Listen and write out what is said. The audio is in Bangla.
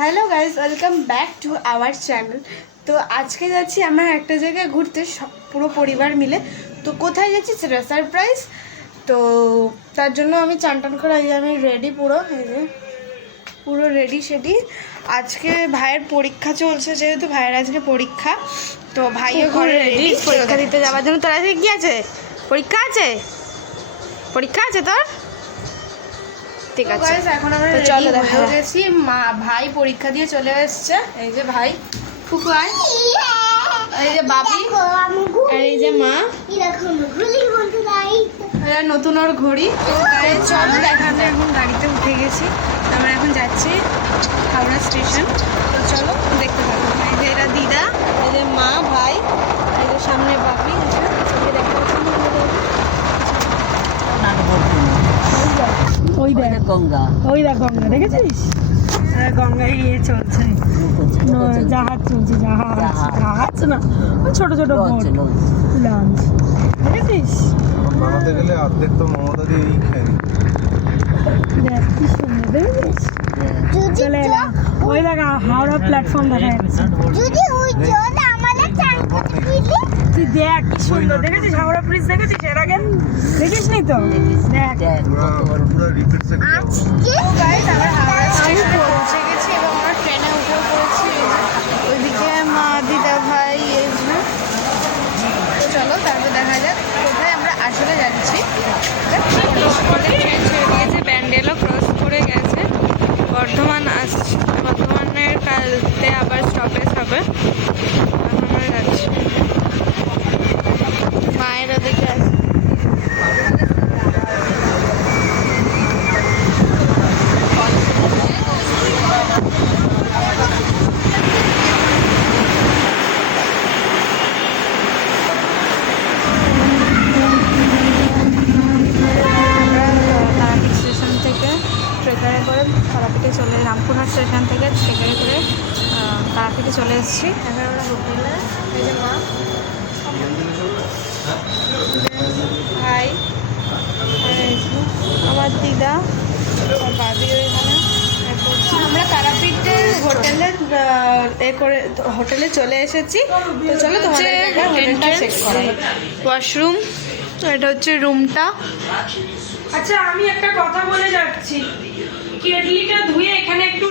Hello guys, welcome back to our channel. তো আজকে যাচ্ছি আমরা একটা জায়গায় ঘুরতে, পুরো পরিবার মিলে। তো কোথায় যাচ্ছি সেটা সারপ্রাইজ। তো তার জন্য আমি চান টান করে আমি রেডি, পুরো রেডি সেডি। আজকে ভাইয়ের পরীক্ষা চলছে, যেহেতু ভাইয়ের আজকে পরীক্ষা, তো ভাইও ঘরে রেডি পরীক্ষা দিতে যাওয়ার জন্য। তোর আজকে কী আছে? পরীক্ষা আছে? পরীক্ষা আছে তোর? ঠিক আছে, এখন আমরা চলে দেখা গেছি। ভাই পরীক্ষা দিয়ে চলে এসছে। এই যে ভাই, ফুফু আয়, এই যে বাবি, আর এই যে মা, নতুন ওর ঘড়ি। চলো দেখা, আমরা এখন গাড়িতে উঠে গেছি। আমরা এখন যাচ্ছি হাওড়া স্টেশন। তো চলো দেখতে পাবো। এই যে এরা দিদা, এই যে মা, ভাই, এই যে সামনে বাবি। ওই দেখ গঙ্গা, ওই দেখ গঙ্গা, দেখেছিস? গঙ্গায় গিয়ে চলছে, জাহাজ চলছে, জাহাজ না, ওই ছোট ছোট লঞ্চ, দেখেছিস? বানাতে গেলে অর্ধেক তো মমতা দিয়ে খাই। দেখ কি সুন্দর, দেখেছিস? চলে এলাম, ওই দেখ হাওড়া প্ল্যাটফর্ম দেখা যাচ্ছে। তুই দেখ কি সুন্দর, দেখেছিস? হাওড়া ব্রিজ দেখেছিস এর আগে? দেখিস নি তো? দেখ পৌঁছে গেছি এবং আমরা ট্রেনে উঠে পড়েছি। ওইদিকে মা, দিদা, ভাই, এই যে। তো চলো তারপর দেখা যাক কোথায় আমরা আসলে যাচ্ছি। ট্রেন ছেড়ে দিয়েছে, ব্যান্ডেলও ক্রস করে গেছে, বর্ধমান আসছে। বর্ধমানের কালতে আবার স্টপেজ হবে। এখন আমরা যাচ্ছি, মায়ের ওদিকে আছে। তারাপীঠ স্টেশন থেকে ট্রেকারে করে তারাপীঠে রামপুরহাট স্টেশন থেকে ট্রেকারে করে তারাপীঠে চলে এসেছি। এখন আমরা হোটেলে, এই যে মা, ভাই, আমার দিদা, বাবি ওইখানে। আমরা তারাপীঠে হোটেলে চলে এসেছি। তো চলো তোমাদের ওয়াশরুম, এটা হচ্ছে রুমটা। আচ্ছা, আমি একটা কথা বলে যাচ্ছি, কেটলিটা ধুয়ে এখানে একটু